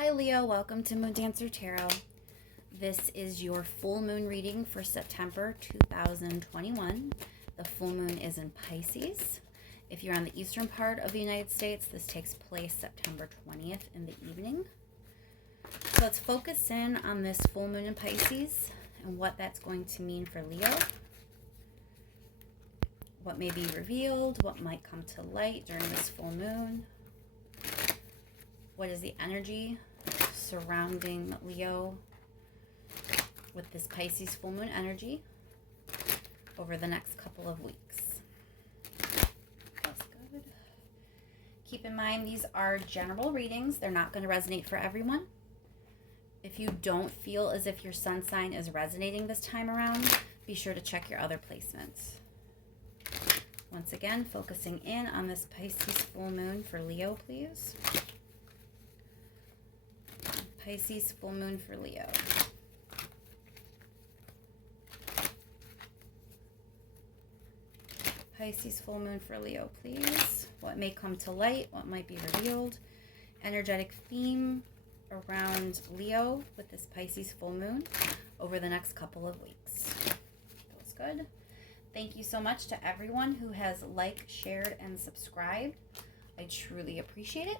Hi Leo, welcome to Moon Dancer Tarot. This is your full moon reading for September 2021. The full moon is in Pisces. If you're on the eastern part of the United States, this takes place September 20th in the evening. So let's focus in on this full moon in Pisces and what that's going to mean for Leo. What may be revealed, what might come to light during this full moon. What is the energy surrounding Leo with this Pisces full moon energy over the next couple of weeks? That's good. Keep in mind, these are general readings. They're not going to resonate for everyone. If you don't feel as if your sun sign is resonating this time around, be sure to check your other placements. Once again, focusing in on this Pisces full moon for Leo, please. Pisces full moon for Leo. Pisces full moon for Leo, please. What may come to light? What might be revealed? Energetic theme around Leo with this Pisces full moon over the next couple of weeks. Feels good. Thank you so much to everyone who has liked, shared, and subscribed. I truly appreciate it.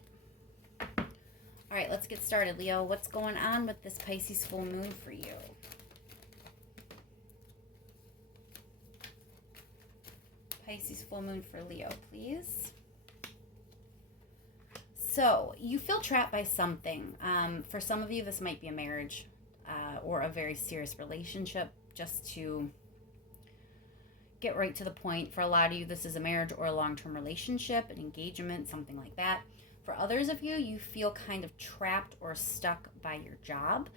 All right, let's get started, Leo. What's going on with this Pisces full moon for you? Pisces full moon for Leo, please. So, you feel trapped by something. For some of you, this might be a marriage or a very serious relationship, just to get right to the point. For a lot of you, this is a marriage or a long-term relationship, an engagement, something like that. For others of you, you feel kind of trapped or stuck by your job.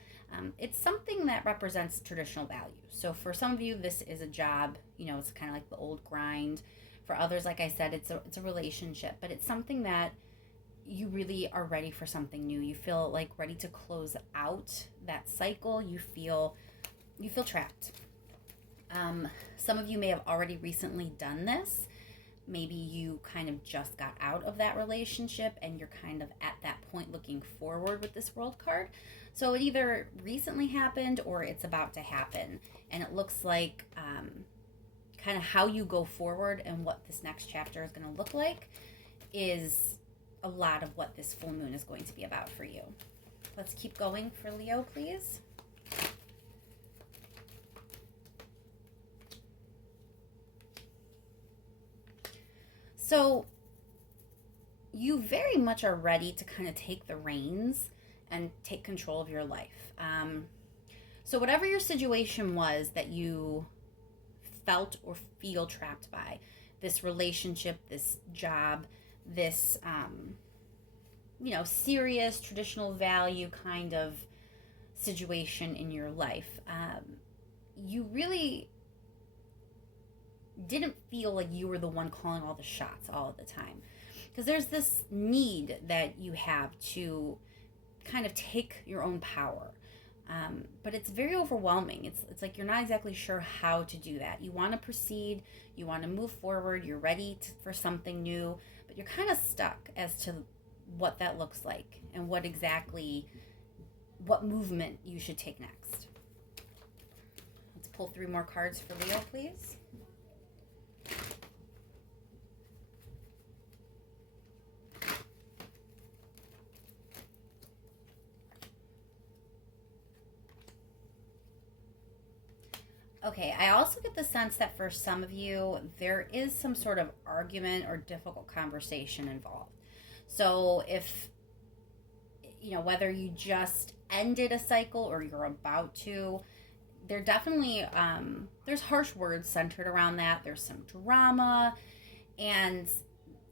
It's something that represents traditional values. So for some of you, this is a job. You know, it's kind of like the old grind. For others, like I said, it's a relationship, but it's something that you really are ready for something new. You feel like ready to close out that cycle. You feel trapped. Some of you may have already recently done this. Maybe you kind of just got out of that relationship and you're kind of at that point looking forward with this World card. So it either recently happened or it's about to happen. And it looks like kind of how you go forward and what this next chapter is going to look like is a lot of what this full moon is going to be about for you. Let's keep going for Leo, please. So you very much are ready to kind of take the reins and take control of your life. So whatever your situation was that you felt or feel trapped by, this relationship, this job, this, serious traditional value kind of situation in your life, you really didn't feel like you were the one calling all the shots all of the time, because there's this need that you have to kind of take your own power, but it's very overwhelming. It's like you're not exactly sure how to do that. You want to proceed, you want to move forward, you're ready for something new, but you're kind of stuck as to what that looks like and what movement you should take next. Let's pull 3 more cards for Leo, please. Okay, I also get the sense that for some of you, there is some sort of argument or difficult conversation involved. So if, whether you just ended a cycle or you're about to, there definitely, there's harsh words centered around that. There's some drama, and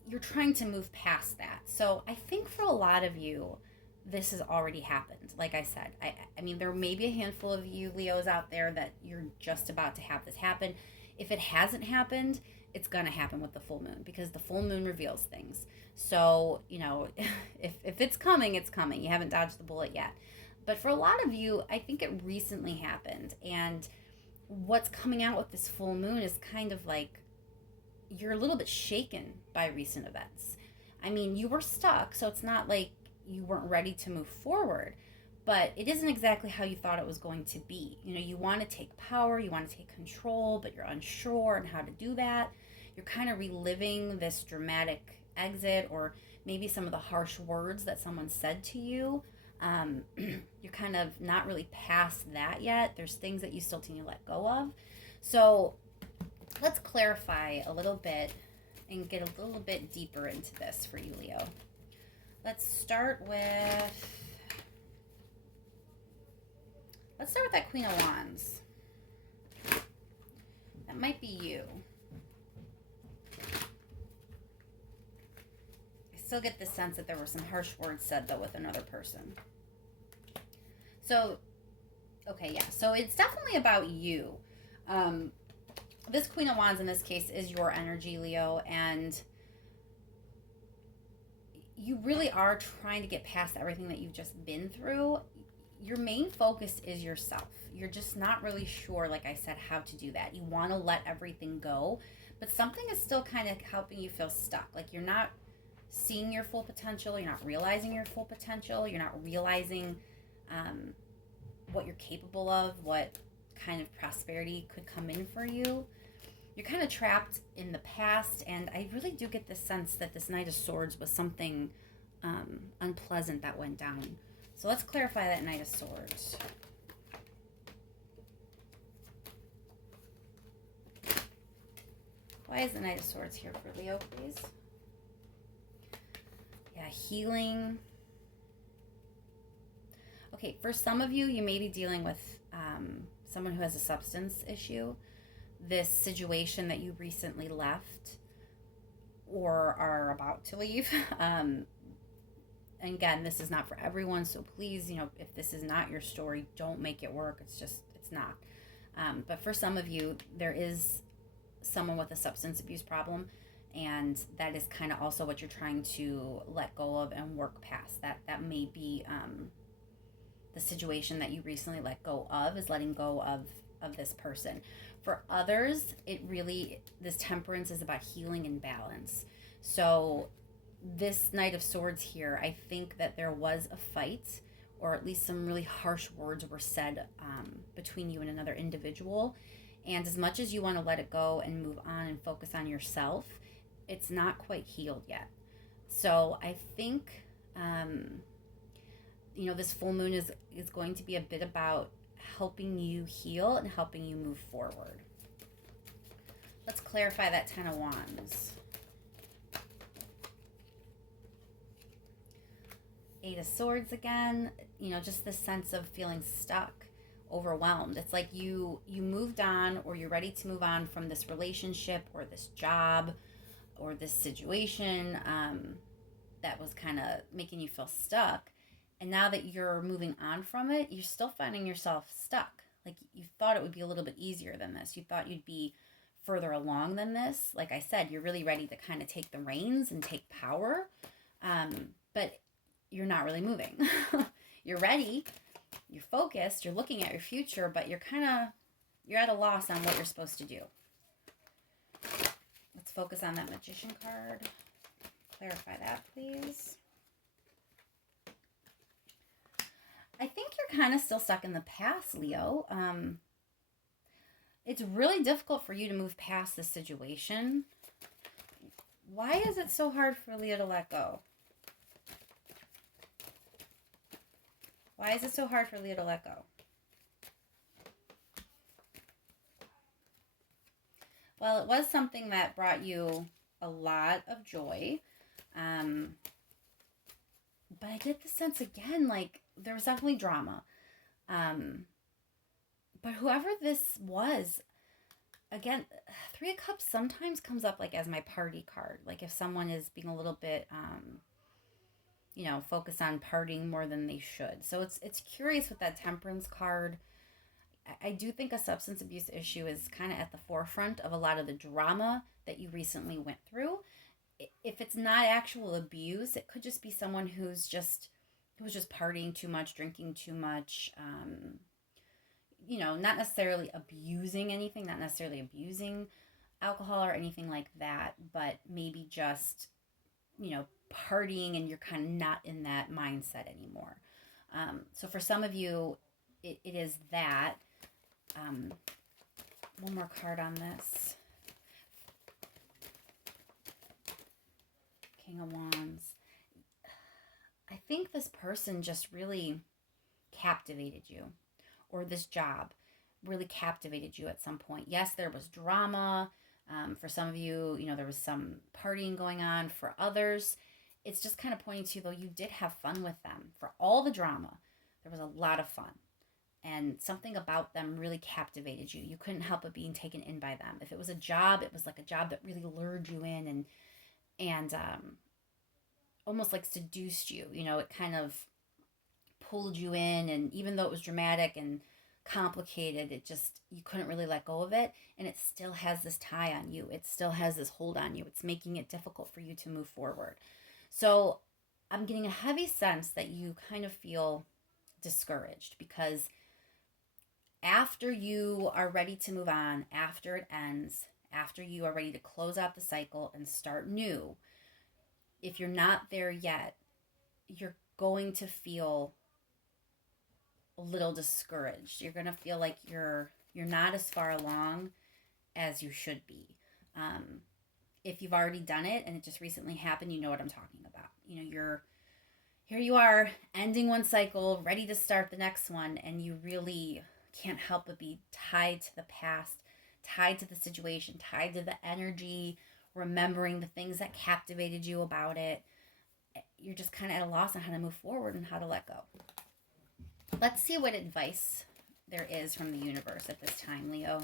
you're trying to move past that. So I think for a lot of you, this has already happened. Like I said, I mean, there may be a handful of you Leos out there that you're just about to have this happen. If it hasn't happened, it's going to happen with the full moon, because the full moon reveals things. So, if it's coming, it's coming. You haven't dodged the bullet yet. But for a lot of you, I think it recently happened. And what's coming out with this full moon is kind of like you're a little bit shaken by recent events. I mean, you were stuck, so it's not like you weren't ready to move forward, but it isn't exactly how you thought it was going to be. You want to take power, you want to take control, but you're unsure on how to do that. You're kind of reliving this dramatic exit, or maybe some of the harsh words that someone said to you. You're kind of not really past that yet. There's things that you still need to let go of. So let's clarify a little bit and get a little bit deeper into this for you, Leo. Let's start with that Queen of Wands. That might be you. I still get the sense that there were some harsh words said, though, with another person. So, okay, yeah. So it's definitely about you. This Queen of Wands in this case is your energy, Leo, and you really are trying to get past everything that you've just been through. Your main focus is yourself. You're just not really sure, like I said, how to do that. You want to let everything go, but something is still kind of helping you feel stuck. Like you're not seeing your full potential. You're not realizing your full potential. You're not realizing what you're capable of, what kind of prosperity could come in for you. You're kind of trapped in the past, and I really do get this sense that this Knight of Swords was something unpleasant that went down. So let's clarify that Knight of Swords. Why is the Knight of Swords here for Leo, please? Yeah, healing. Okay, for some of you, you may be dealing with someone who has a substance issue. This situation that you recently left or are about to leave. And again, this is not for everyone, so please, if this is not your story, don't make it work. It's not. But for some of you, there is someone with a substance abuse problem, and that is kind of also what you're trying to let go of and work past. That may be the situation that you recently let go of, is letting go of this person. For others, this temperance is about healing and balance. So this Knight of Swords here, I think that there was a fight, or at least some really harsh words were said between you and another individual. And as much as you want to let it go and move on and focus on yourself, it's not quite healed yet. So I think, this full moon is going to be a bit about helping you heal and helping you move forward. Let's clarify that Ten of Wands. Eight of Swords again, just this sense of feeling stuck, overwhelmed. It's like you moved on, or you're ready to move on from this relationship or this job or this situation that was kind of making you feel stuck. And now that you're moving on from it, you're still finding yourself stuck. Like you thought it would be a little bit easier than this. You thought you'd be further along than this. Like I said, you're really ready to kind of take the reins and take power. But you're not really moving. You're ready. You're focused. You're looking at your future, but you're at a loss on what you're supposed to do. Let's focus on that Magician card. Clarify that, please. I think you're kind of still stuck in the past, Leo. It's really difficult for you to move past this situation. Why is it so hard for Leo to let go? Why is it so hard for Leo to let go? Well, it was something that brought you a lot of joy. But I get the sense again, like there was definitely drama. But whoever this was, again, Three of Cups sometimes comes up like as my party card. Like if someone is being a little bit, focused on partying more than they should. So it's curious with that Temperance card. I do think a substance abuse issue is kind of at the forefront of a lot of the drama that you recently went through. If it's not actual abuse, it could just be someone who was just partying too much, drinking too much, not necessarily abusing anything, not necessarily abusing alcohol or anything like that, but maybe just, partying and you're kind of not in that mindset anymore. So for some of you, it is that. Um, one more card on this. King of Wands. I think this person just really captivated you, or this job really captivated you at some point. Yes, there was drama. For some of you, there was some partying going on. For others, it's just kind of pointing to, though, you did have fun with them. For all the drama, there was a lot of fun. And something about them really captivated you. You couldn't help but being taken in by them. If it was a job, it was like a job that really lured you in and almost like seduced you. It kind of pulled you in, and even though it was dramatic and complicated, you couldn't really let go of it, and it still has this tie on you. It still has this hold on you. It's making it difficult for you to move forward. So I'm getting a heavy sense that you kind of feel discouraged, because after you are ready to move on, after it ends, after you are ready to close out the cycle and start new, if you're not there yet, you're going to feel a little discouraged. You're going to feel like you're not as far along as you should be. If you've already done it and it just recently happened, you know what I'm talking about. Here you are ending one cycle, ready to start the next one, and you really can't help but be tied to the past, tied to the situation, tied to the energy, remembering the things that captivated you about it. You're just kind of at a loss on how to move forward and how to let go. Let's see what advice there is from the universe at this time, Leo.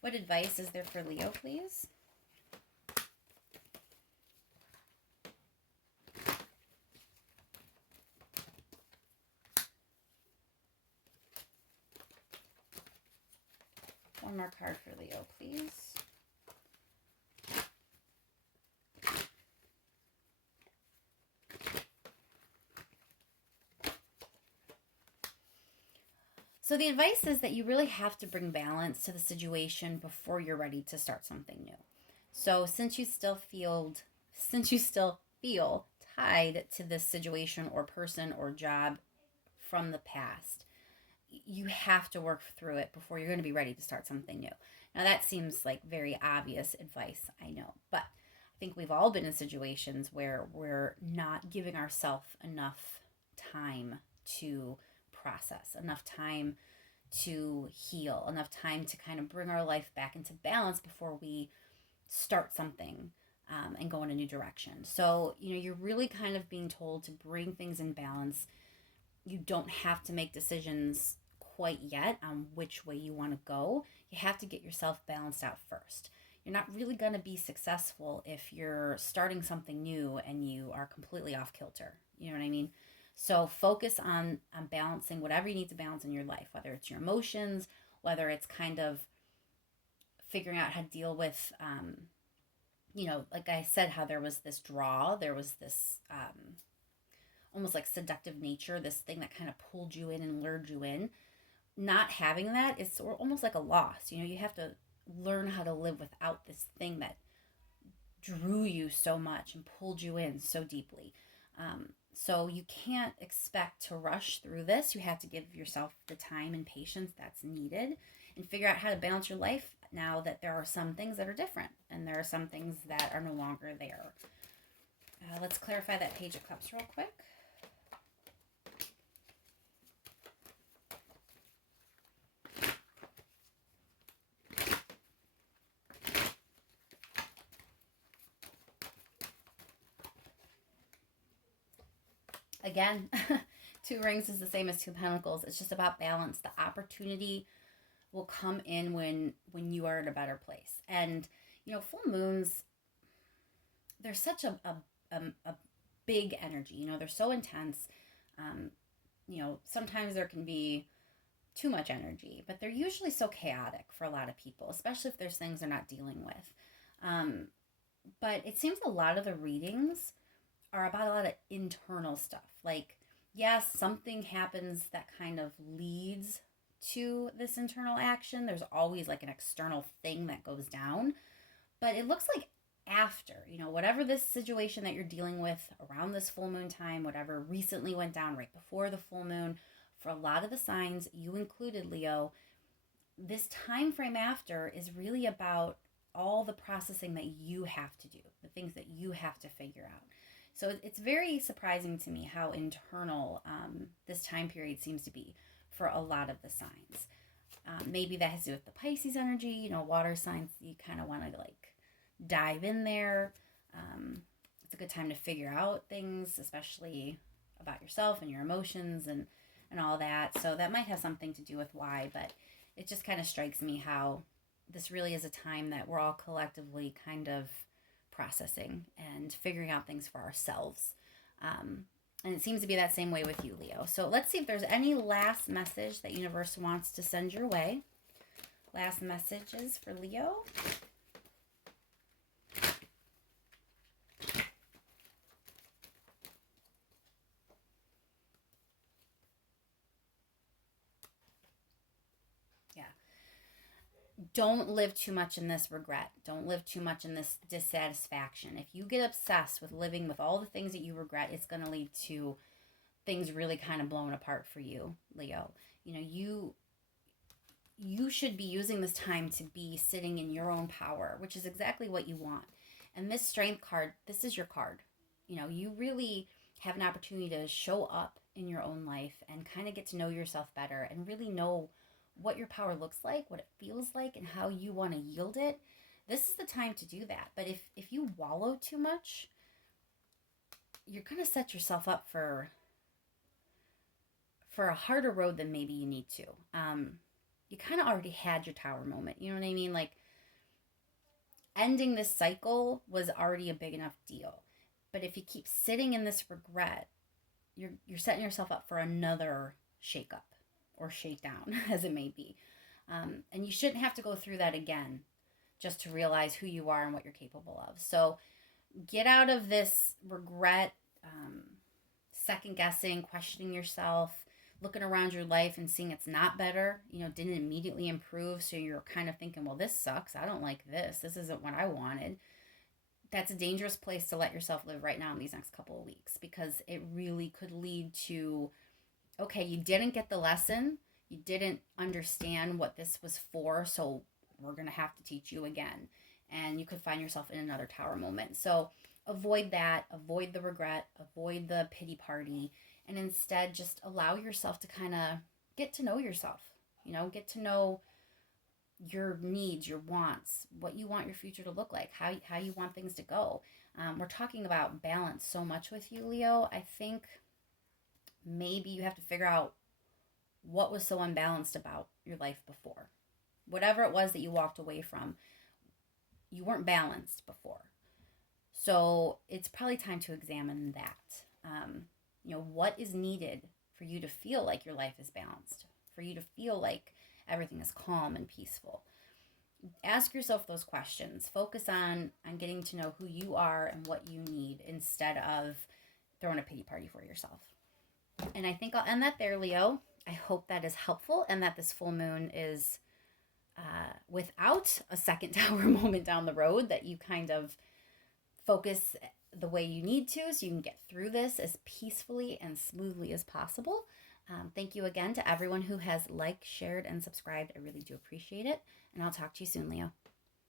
What advice is there for Leo, please? One more card for Leo, please. So the advice is that you really have to bring balance to the situation before you're ready to start something new. So since you still feel tied to this situation or person or job from the past, you have to work through it before you're going to be ready to start something new. Now that seems like very obvious advice, I know, but I think we've all been in situations where we're not giving ourselves enough time to process, enough time to heal, enough time to kind of bring our life back into balance before we start something and go in a new direction. So, you're really kind of being told to bring things in balance. You don't have to make decisions quite yet on which way you want to go. You have to get yourself balanced out first. You're not really going to be successful if you're starting something new and you are completely off kilter. You know what I mean? So focus on balancing whatever you need to balance in your life, whether it's your emotions, whether it's kind of figuring out how to deal with, like I said, how there was this draw, there was this almost like seductive nature, this thing that kind of pulled you in and lured you in. Not having that is almost like a loss. You have to learn how to live without this thing that drew you so much and pulled you in so deeply. So you can't expect to rush through this. You have to give yourself the time and patience that's needed and figure out how to balance your life now that there are some things that are different and there are some things that are no longer there. Let's clarify that Page of Cups real quick. Again, 2 rings is the same as 2 pentacles. It's just about balance. The opportunity will come in when you are in a better place. And, full moons, they're such a big energy. They're so intense. Sometimes there can be too much energy, but they're usually so chaotic for a lot of people, especially if there's things they're not dealing with. But it seems a lot of the readings are about a lot of internal stuff. Like, yes, something happens that kind of leads to this internal action. There's always like an external thing that goes down. But it looks like after, whatever this situation that you're dealing with around this full moon time, whatever recently went down right before the full moon, for a lot of the signs, you included, Leo, this time frame after is really about all the processing that you have to do, the things that you have to figure out. So it's very surprising to me how internal this time period seems to be for a lot of the signs. Maybe that has to do with the Pisces energy, water signs. You kind of want to like dive in there. It's a good time to figure out things, especially about yourself and your emotions and all that. So that might have something to do with why, but it just kind of strikes me how this really is a time that we're all collectively kind of processing and figuring out things for ourselves. And it seems to be that same way with you, Leo. So let's see if there's any last message that universe wants to send your way. Last messages for Leo. Yeah. Don't live too much in this regret. Don't live too much in this dissatisfaction. If you get obsessed with living with all the things that you regret, it's going to lead to things really kind of blowing apart for you, Leo. You should be using this time to be sitting in your own power, which is exactly what you want. And this strength card, this is your card. You really have an opportunity to show up in your own life and kind of get to know yourself better and really know what your power looks like, what it feels like, and how you want to yield it. This is the time to do that. But if you wallow too much, you're going to set yourself up for a harder road than maybe you need to. You kind of already had your tower moment. You know what I mean? Like, ending this cycle was already a big enough deal. But if you keep sitting in this regret, you're setting yourself up for another shakeup or shakedown, as it may be. And you shouldn't have to go through that again just to realize who you are and what you're capable of. So get out of this regret, second guessing, questioning yourself, looking around your life and seeing it's not better, didn't immediately improve. So you're kind of thinking, well, this sucks. I don't like this. This isn't what I wanted. That's a dangerous place to let yourself live right now in these next couple of weeks, because it really could lead to, okay, you didn't get the lesson. You didn't understand what this was for. So we're going to have to teach you again. And you could find yourself in another tower moment. So avoid that, avoid the regret, avoid the pity party, and instead just allow yourself to kind of get to know yourself, get to know your needs, your wants, what you want your future to look like, how you want things to go. We're talking about balance so much with you, Leo. I think maybe you have to figure out what was so unbalanced about your life before. Whatever it was that you walked away from, you weren't balanced before. So it's probably time to examine that. What is needed for you to feel like your life is balanced, for you to feel like everything is calm and peaceful. Ask yourself those questions. Focus on getting to know who you are and what you need instead of throwing a pity party for yourself. And I think I'll end that there, Leo. I hope that is helpful and that this full moon is without a second tower moment down the road, that you kind of focus the way you need to so you can get through this as peacefully and smoothly as possible. Thank you again to everyone who has liked, shared, and subscribed. I really do appreciate it. And I'll talk to you soon, Leo.